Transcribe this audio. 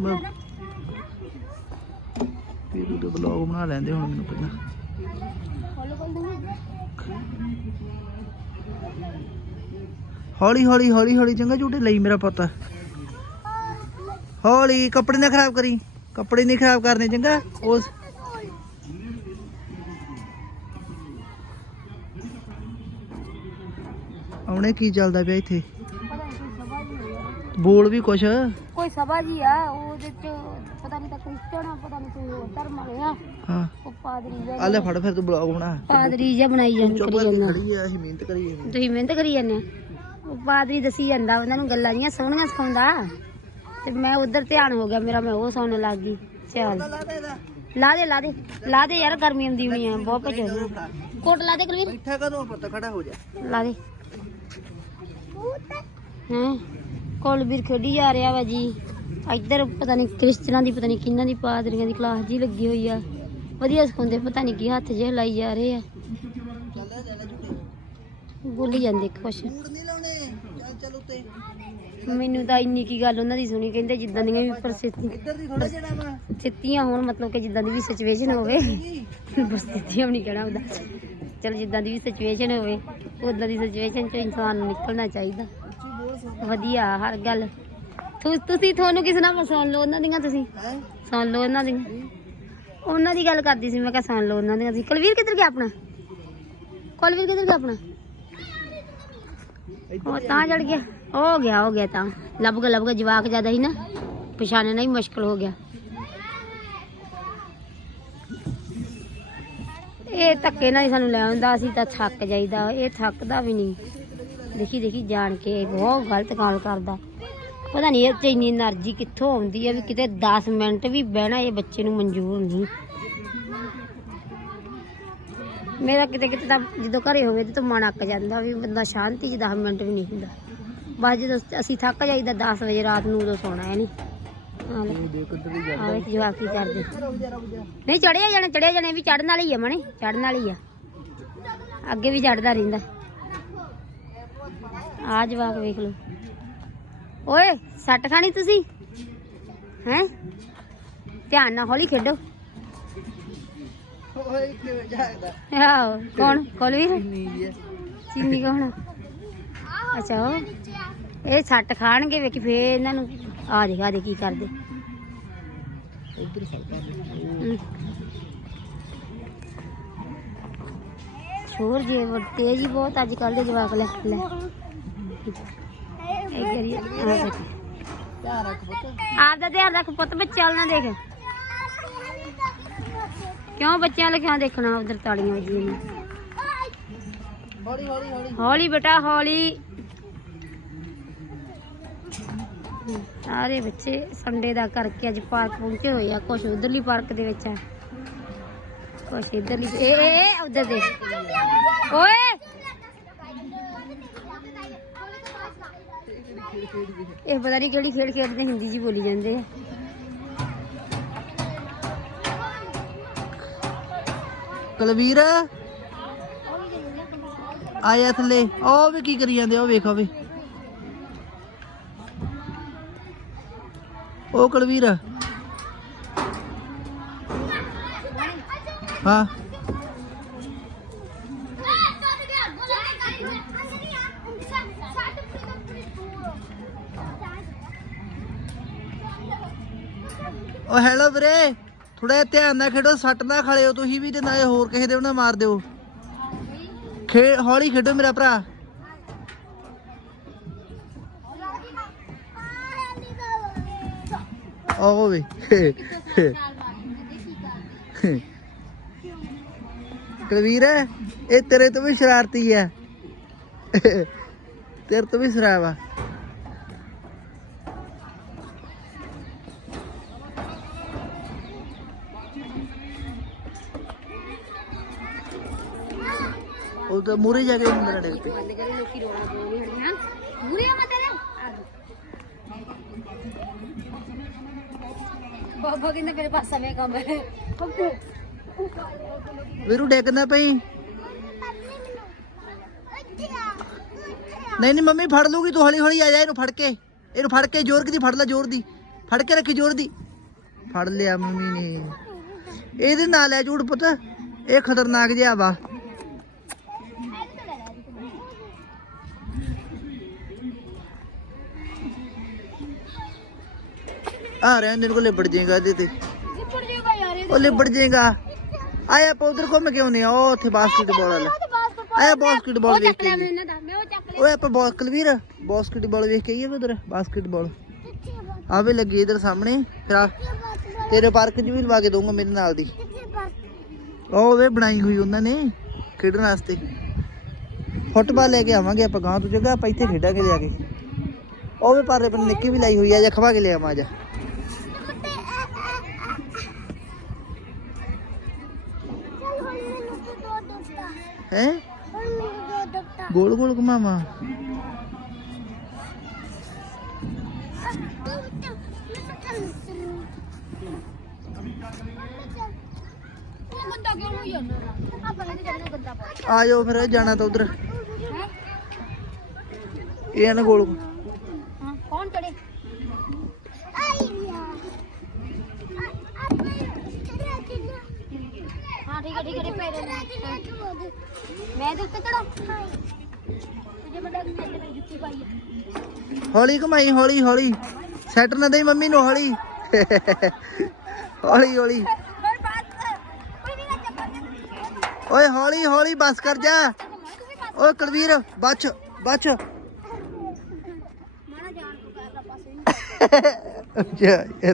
ਮੈਂ ਦੇ ਬਲੌਗ ਬਣਾ ਲੈਂਦੇ ਹੁਣ ਮੈਨੂੰ ਪਹਿਲਾਂ। ਹੌਲੀ ਹੌਲੀ ਹੌਲੀ ਹੌਲੀ ਚੰਗਾ ਝੂਟੇ ਲਈ ਮੇਰਾ ਪੁੱਤ। ਹੌਲੀ, ਕੱਪੜੇ ਨਾ ਖਰਾਬ ਕਰੀ। ਕੱਪੜੇ ਨਹੀਂ ਖਰਾਬ ਕਰਨੇ, ਚੰਗਾ? ਉਸ ਆਉਣੇ ਕੀ ਚੱਲਦਾ ਪਿਆ ਇੱਥੇ? ਬੋਲ ਵੀ ਕੁਛ। ਕੋਈ ਸਭਾ ਜੀ ਆ ਉਹਦੇ ਚ ਪਤਾ ਨਹੀਂ ਤਾਂ ਕ੍ਰਿਸਚਨ ਆ ਪਤਾ ਨਹੀਂ ਕੋਈ ਹੋਰ ਧਰਮ ਵਾਲੇ ਆ। ਹਾਂ। ਉਹ ਪਾਦਰੀ ਜਿਹਾ ਆ ਲੈ ਫੜ ਫਿਰ ਤੂੰ ਬਲੌਗ ਬਣਾ। ਪਾਦਰੀ ਜਿਹਾ ਬਣਾਈ ਜਾਂਦੀ ਕਰੀ ਜਾਂਦਾ। ਖੜੀ ਆ ਅਸੀਂ ਮਿਹਨਤ ਕਰੀ ਜਾਂਦੇ ਤੁਸੀਂ ਮਿਹਨਤ ਕਰੀ ਜਾਂਦੇ। ਉਹ ਪਾਦਰੀ ਦੱਸੀ ਜਾਂਦਾ ਉਹਨਾਂ ਨੂੰ ਗੱਲਾਂ ਜੀਆਂ ਸੋਹਣੀਆਂ ਸਿਖਾਉਂਦਾ। ਤੇ ਮੈਂ ਉਧਰ ਧਿਆਨ ਹੋ ਗਿਆ ਮੇਰਾ ਮੈਂ ਉਹ ਸੁਣਨ ਲੱਗ ਗਈ ਚੱਲ ਲਾ ਦੇ ਲਾ ਦੇ ਲਾ ਦੇ ਯਾਰ ਗਰਮੀ ਆਉਂਦੀ ਹੋਣੀ ਆ ਬਹੁਤ ਭੱਜ ਕੋਟ ਲਾ ਦੇ ਕੁਲਵੀਰ। ਬੈਠਾ ਕਦੋਂ ਪਤਾ? ਖੜਾ ਹੋ ਜਾ। ਲਾ ਦੇ। ਹਾਂ? ਕੋਲਬੀਰ ਖੇਡੀ ਜਾ ਰਿਹਾ ਵਾ ਜੀ। ਇੱਧਰ ਪਤਾ ਨਹੀਂ ਕ੍ਰਿਸਚਨਾਂ ਦੀ, ਪਤਾ ਨਹੀਂ ਕਿੰਨਾਂ ਦੀ ਪਾਦਰੀਆਂ ਦੀ ਕਲਾਸ ਜੀ ਲੱਗੀ ਹੋਈ ਆ। ਵਧੀਆ ਸਿਖਾਉਂਦੇ, ਪਤਾ ਨਹੀਂ ਕੀ ਹੱਥ ਜੇ ਲਾਈ ਜਾ ਰਹੇ ਆ। ਬੋਲੀ ਜਾਂਦੇ ਕੁਛ। ਮੈਨੂੰ ਤਾਂ ਇੰਨੀ ਕੀ ਗੱਲ ਉਹਨਾਂ ਦੀ ਸੁਣੀ, ਕਹਿੰਦੇ ਜਿੱਦਾਂ ਦੀਆਂ ਵੀ ਪ੍ਰਸਿੱਧੀ ਇੱਧਰ ਹੋਣ, ਮਤਲਬ ਕਿ ਜਿੱਦਾਂ ਦੀ ਵੀ ਸਿਚੁਏਸ਼ਨ ਹੋਵੇ। ਪ੍ਰਸਿੱਧੀਆਂ ਵੀ ਨਹੀਂ ਕਹਿਣਾ ਹੁੰਦਾ। ਚਲ ਜਿੱਦਾਂ ਦੀ ਵੀ ਸਿਚੁਏਸ਼ਨ ਹੋਵੇ ਉਦਾਂ ਦੀ ਸਿਚੁਏਸ਼ਨ ਚੋਂ ਇਨਸਾਨ ਨੂੰ ਨਿਕਲਣਾ ਚਾਹੀਦਾ। ਵਧੀਆ, ਹਰ ਗੱਲ। ਤੁ- ਤੁਸੀਂ ਤੁਹਾਨੂੰ ਕਿਸ ਨਾਲ ਸੁਣ ਲਓ ਉਹਨਾਂ ਦੀਆਂ ਤੁਸੀਂ? ਹੈ? ਸੁਣ ਲਓ ਉਹਨਾਂ ਦੀਆਂ। ਉਹਨਾਂ ਦੀ ਗੱਲ ਕਰਦੀ ਸੀ ਮੈਂ ਕਿਹਾ ਸੁਣ ਲਓ ਉਹਨਾਂ ਦੀਆਂ ਸੀ ਕੁਲਵੀਰ ਕਿੱਧਰ ਗਿਆ ਆਪਣਾ? ਕੁਲਵੀਰ ਕਿੱਧਰ ਗਿਆ ਆਪਣਾ? ਉਹ ਤਾਂ ਚੜ ਗਿਆ। ਹੋ ਗਿਆ ਹੋ ਗਿਆ ਤਾਂ। ਲੱਭ ਗਿਆ ਲੱਭ ਗਿਆ ਜਵਾਕ ਜ਼ਿਆਦਾ ਸੀ ਨਾ। ਪਛਾਣਨਾ ਹੀ ਮੁਸ਼ਕਲ ਹੋ ਗਿਆ। ਇਹ ਧੱਕੇ ਨਾਲ ਹੀ ਸਾਨੂੰ ਲੈ ਆਉਂਦਾ ਅਸੀਂ ਤਾਂ ਥੱਕ ਜਾਈਦਾ। ਇਹ ਥੱਕਦਾ ਵੀ ਨਹੀਂ। ਦੇਖੀ ਦੇਖੀ ਜਾਣ ਕੇ ਬਹੁਤ ਗਲਤ ਗੱਲ ਕਰਦਾ। ਪਤਾ ਨਹੀਂ ਇਹ ਤੇ ਇੰਨੀ એનર્ਜੀ ਕਿੱਥੋਂ ਆਉਂਦੀ ਹੈ ਵੀ ਕਿਤੇ 10 ਮਿੰਟ ਵੀ ਬਹਿਣਾ ਇਹ ਬੱਚੇ ਨੂੰ ਮਨਜ਼ੂਰ ਨਹੀਂ। ਮੇਰਾ ਕਿਤੇ ਕਿਤੇ ਤਾਂ ਜਦੋਂ ਘਰੇ ਹੋਵੇ ਤਾਂ ਮਨ ਅੱਕ ਜਾਂਦਾ ਵੀ ਬੰਦਾ ਸ਼ਾਂਤੀ 'ਚ 10 ਮਿੰਟ ਵੀ ਨਹੀਂ ਹੁੰਦਾ। ਬਸ ਜਦੋਂ ਅਸੀਂ ਥੱਕ ਜਾਈਦਾ 10 ਵਜੇ ਰਾਤ ਨੂੰ ਉਦੋਂ ਸੌਣਾ ਹੈ ਨਹੀਂ ਆਹ ਜਵਾਬ ਕੀ ਕਰਦੇ। ਨਹੀਂ ਚੜਿਆ ਜਾਣਾ ਚੜਿਆ ਜਾਣਾ ਵੀ ਚੜਨ ਵਾਲੀ ਆ ਮਣੇ ਚੜਨ ਵਾਲੀ ਆ। ਅੱਗੇ ਵੀ ਚੜਦਾ ਰਹਿੰਦਾ। ਆ ਜਵਾਕ ਵੇਖ ਲਓ। ਓਏ ਸੱਟ ਖਾਣੀ ਤੁਸੀਂ? ਹੈ? ਧਿਆਨ ਨਾਲ ਹੌਲੀ ਖੇਡੋ। ਓਏ ਕਿਵੇਂ ਜਾਗਦਾ? ਆਹੋ ਕੌਣ? ਕੋਲਵੀਰ ਚੀਨੀ ਕੌਣ? ਅੱਛਾ ਉਹ? ਇਹ ਸੱਟ ਖਾਣਗੇ ਵੇਖੀ ਫੇਰ ਇਹਨਾਂ ਨੂੰ। ਆ ਦੇਖਾ ਦੇ ਕੀ ਕਰਦੇ। ਇੱਧਰ ਫੜਦਾ ਹਮ। ਸ਼ੋਰ ਜੇ ਤੇਜ਼ ਹੀ ਬਹੁਤ ਅੱਜ ਕੱਲ ਦੇ ਜਵਾਕ ਲੈ ਲੈ। ਇਹ ਆਪ ਦਾ ਧਿਆਨ ਰੱਖ ਪੁੱਤ ਬੱਚੇ ਵਾਲ ਨਾ ਦੇਖ। ਕਿਉਂ ਬੱਚਿਆਂ ਲਿਖਿਆ ਦੇਖਣਾ ਉਧਰ ਤਾਲੀਆਂ ਵੱਜੀਆਂ ਹੌਲੀ ਹੌਲੀ ਹੌਲੀ ਹੌਲੀ ਬੇਟਾ, ਹੌਲੀ। ਸਾਰੇ ਬੱਚੇ ਸੰਡੇ ਦਾ ਕਰਕੇ ਅੱਜ ਪਾਰਕ ਪਹੁੰਚੇ ਹੋਏ ਆ, ਕੁਛ ਉਧਰਲੀ ਪਾਰਕ ਦੇ ਵਿੱਚ ਆ। ਕੁਛ ਇਧਰਲੀ ਏ ਏ ਏ ਉਧਰ ਦੇ ਓਏ! ਇਹ ਪਤਾ ਨਹੀਂ ਕਿਹੜੀ ਖੇਡ ਖੇਡਦੇ, ਹਿੰਦੀ ਜੀ ਬੋਲੀ ਜਾਂਦੇ ਆ। ਕੁਲਵੀਰ, ਆਇਆ ਥੱਲੇ। ਉਹ ਵੀ ਕੀ ਕਰੀ ਜਾਂਦੇ, ਉਹ ਵੇਖੋ ਵੀ। ਉਹ ਕੁਲਵੀਰ। ਹਾਂ। ਉਹ ਹੈਲੋ ਵੀਰੇ ਥੋੜਾ ਜਿਹਾ ਧਿਆਨ ਨਾਲ ਖੇਡੋ, ਸੱਟ ਨਾ ਖਾਲਿਓ ਤੁਸੀਂ ਵੀ ਤੇ ਨਾਲੇ ਹੋਰ ਕਿਸੇ ਦੇ ਵੀ ਨਾ ਮਾਰ ਦਿਓ। ਖੇ, ਹੌਲੀ ਖੇਡੋ ਮੇਰਾ ਭਰਾ। ਆਓ ਵੇ। ਕਲਵੀਰ, ਇਹ ਤੇਰੇ ਤੋਂ ਵੀ ਸ਼ਰਾਰਤੀ ਹੈ। ਤੇਰੇ ਤੋਂ ਵੀ ਸ਼ਰਾਬ ਆ ਉਹ ਤਾਂ ਮੂਰੇ ਜਾ ਕੇ ਮੁੰਡਾ ਡਿੱਗ ਪਿਆ ਬੰਦ ਕਰੇ ਲੋਕੀ ਰੋਣਾ ਬੋਲ ਨਹੀਂ ਹਟਦੇ ਹਾਂ ਮੂਰੇ ਆ ਮੈਂ ਤੇਰੇ ਬਾਬਾ ਕਹਿੰਦਾ ਮੇਰੇ ਪਾਸ ਸਮੇਂ ਕੰਮ ਹੈ। ਵੀਰੂ ਡੇਕਣਾ ਪਈ। ਨਹੀਂ ਨਹੀਂ ਮੰਮੀ ਫੜ ਲੂਗੀ ਤੂੰ ਹੌਲੀ ਹੌਲੀ ਆ ਜਾ ਇਹਨੂੰ ਫੜ ਕੇ। ਇਹਨੂੰ ਫੜ ਕੇ ਜ਼ੋਰ ਦੀ ਫੜ ਲੈ ਜ਼ੋਰ ਦੀ। ਫੜ ਕੇ ਰੱਖੀ ਜ਼ੋਰ ਦੀ। ਫੜ ਲਿਆ ਮੰਮੀ ਨੇ। ਇਹਦੇ ਨਾਲ ਹੈ ਝੂਠ ਪੁੱਤ। ਇਹ ਖਤਰਨਾਕ ਜਿਹਾ ਵਾ। ਆ ਰਹਿਣ ਦੇ ਕੋ ਲਿਬੜ ਜਾਏਗਾ ਇਹਦੇ ਤੇ। ਲਿਪੜ ਜੂਗਾ ਯਾਰ ਇਹ ਉਹ ਲਿਬੜ ਜਾਏਗਾ। ਆਇਆ ਆਪਾਂ ਉਧਰ ਘੁੰਮ ਕੇ ਆਉਨੇ ਆ। ਉਹ ਉੱਥੇ ਬਾਸਕਟਬਾਲ ਵਾਲਾ। ਆਇਆ ਬਾਸਕਟਬਾਲ ਵੇਖ ਕੇ ਓਏ ਆਪਾਂ ਬਾਲ ਕਲਵੀਰ ਬਾਸਕਟਬਾਲ ਵੇਖ ਕੇ ਆਈਏ ਉਧਰ ਬਾਸਕਟਬਾਲ ਆਵੇ ਲੱਗੀ ਇਧਰ ਸਾਹਮਣੇ। ਫਿਰ ਤੇਰੇ ਪਾਰਕ 'ਚ ਵੀ ਲਵਾ ਕੇ ਦਊਂਗਾ ਮੇਰੇ ਨਾਲ ਦੀ। ਉਹ ਵੇ ਬਣਾਈ ਹੋਈ ਉਹਨਾਂ ਨੇ ਖੇਡਣ ਵਾਸਤੇ। ਫੁੱਟਬਾਲ ਲੈ ਕੇ ਆਵਾਂਗੇ ਆਪਾਂ ਗਾਂ ਤੋਂ ਜਗ੍ਹਾ ਆਪਾਂ ਇੱਥੇ ਖੇਡਾਂਗੇ ਲਿਆ ਕੇ। ਉਹ ਵੀ ਪਾਰੇ ਪਰ ਨਿੱਕੀ ਵੀ ਲਾਈ ਹੋਈ ਆ ਜਾ ਖਵਾ ਕੇ ਲੈ ਆਵਾਂ ਜਾ ਹੈ? ਗੋਲ ਗੋਲ ਘੁਮਾਵਾ? ਆ ਜਾਓ ਫਿਰ ਜਾਣਾ ਤਾਂ ਉਧਰ। ਇਹ ਨਾ ਗੋਲ ਹਾਂ ਕੌਣ ਚੜੇ ਹਾਂ ਠੀਕ ਹੈ ਠੀਕ ਹੈ ਪੈਰੇ ਮੈਂ ਤੇ ਉੱਤੇ ਚੜਾ ਜੇ ਮੈਂ ਡੱਗ ਕੇ ਤੇ ਜੁੱਤੀ ਪਾਈ ਹੈ ਹੌਲੀ ਘੁਮਾਈ ਹੌਲੀ ਹੌਲੀ। ਸੈੱਟ ਨਾ ਦੇਈ ਮੰਮੀ ਨੂੰ ਹੌਲੀ। ਹੌਲੀ ਹੌਲੀ। ਨਹੀਂ ਓਏ ਹੌਲੀ ਹੌਲੀ ਬਸ ਕਰ ਜਾ। ਓਏ ਕੁਲਵੀਰ ਬਚ ਬਚ ਮਾਣਾ ਜਾਣ ਤੋਂ ਕਰ ਪਾਸੇ ਅੱਛਾ।